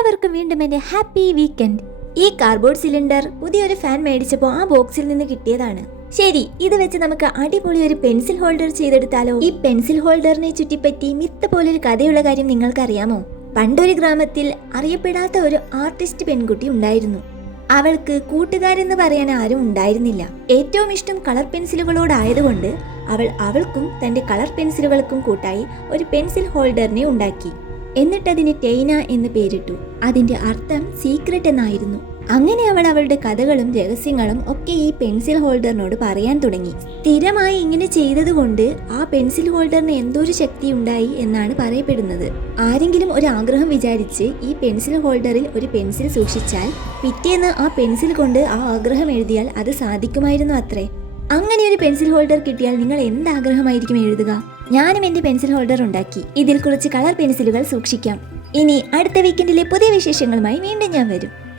എല്ലാവർക്കും വീണ്ടും എന്റെ ഹാപ്പി വീക്കെൻഡ്. ഈ കാർഡ്ബോർഡ് സിലിണ്ടർ പുതിയൊരു ഫാൻ മേടിച്ചപ്പോൾ ആ ബോക്സിൽ നിന്ന് കിട്ടിയതാണ്. ശരി, ഇത് വെച്ച് നമുക്ക് അടിപൊളി ഒരു പെൻസിൽ ഹോൾഡർ ചെയ്തെടുത്താലോ? ഈ പെൻസിൽ ഹോൾഡറിനെ ചുറ്റിപ്പറ്റി മിത്ത് പോലൊരു കഥയുള്ള കാര്യം നിങ്ങൾക്കറിയാമോ? പണ്ടൊരു ഗ്രാമത്തിൽ അറിയപ്പെടാത്ത ഒരു ആർട്ടിസ്റ്റ് പെൺകുട്ടി ഉണ്ടായിരുന്നു. അവൾക്ക് കൂട്ടുകാരെന്ന് പറയാൻ ആരും ഉണ്ടായിരുന്നില്ല. ഏറ്റവും ഇഷ്ടം കളർ പെൻസിലുകളോടായതുകൊണ്ട് അവൾക്കും തന്റെ കളർ പെൻസിലുകൾക്കും കൂട്ടായി ഒരു പെൻസിൽ ഹോൾഡറിനെ ഉണ്ടാക്കി. എന്നിട്ടതിന് ടൈന എന്ന് പേരിട്ടു. അതിന്റെ അർത്ഥം സീക്രട്ട് എന്നായിരുന്നു. അങ്ങനെ അവൾ അവളുടെ കഥകളും രഹസ്യങ്ങളും ഒക്കെ ഈ പെൻസിൽ ഹോൾഡറിനോട് പറയാൻ തുടങ്ങി. സ്ഥിരമായി ഇങ്ങനെ ചെയ്തതുകൊണ്ട് ആ പെൻസിൽ ഹോൾഡറിന് എന്തോരു ശക്തി ഉണ്ടായി എന്നാണ് പറയപ്പെടുന്നത്. ആരെങ്കിലും ഒരു ആഗ്രഹം വിചാരിച്ച് ഈ പെൻസിൽ ഹോൾഡറിൽ ഒരു പെൻസിൽ സൂക്ഷിച്ചാൽ പിറ്റേന്ന് ആ പെൻസിൽ കൊണ്ട് ആ ആഗ്രഹം എഴുതിയാൽ അത് സാധിക്കുമായിരുന്നു അത്രേ. അങ്ങനെ ഒരു പെൻസിൽ ഹോൾഡർ കിട്ടിയാൽ നിങ്ങൾ എന്താഗ്രഹമായിരിക്കും എഴുതുക? ഞാനും എന്റെ പെൻസിൽ ഹോൾഡർ ഉണ്ടാക്കി. ഇതിൽ കുറച്ച് കളർ പെൻസിലുകൾ സൂക്ഷിക്കാം. ഇനി അടുത്ത വീക്കെൻഡിലെ പുതിയ വിശേഷങ്ങളുമായി വീണ്ടും ഞാൻ വരും.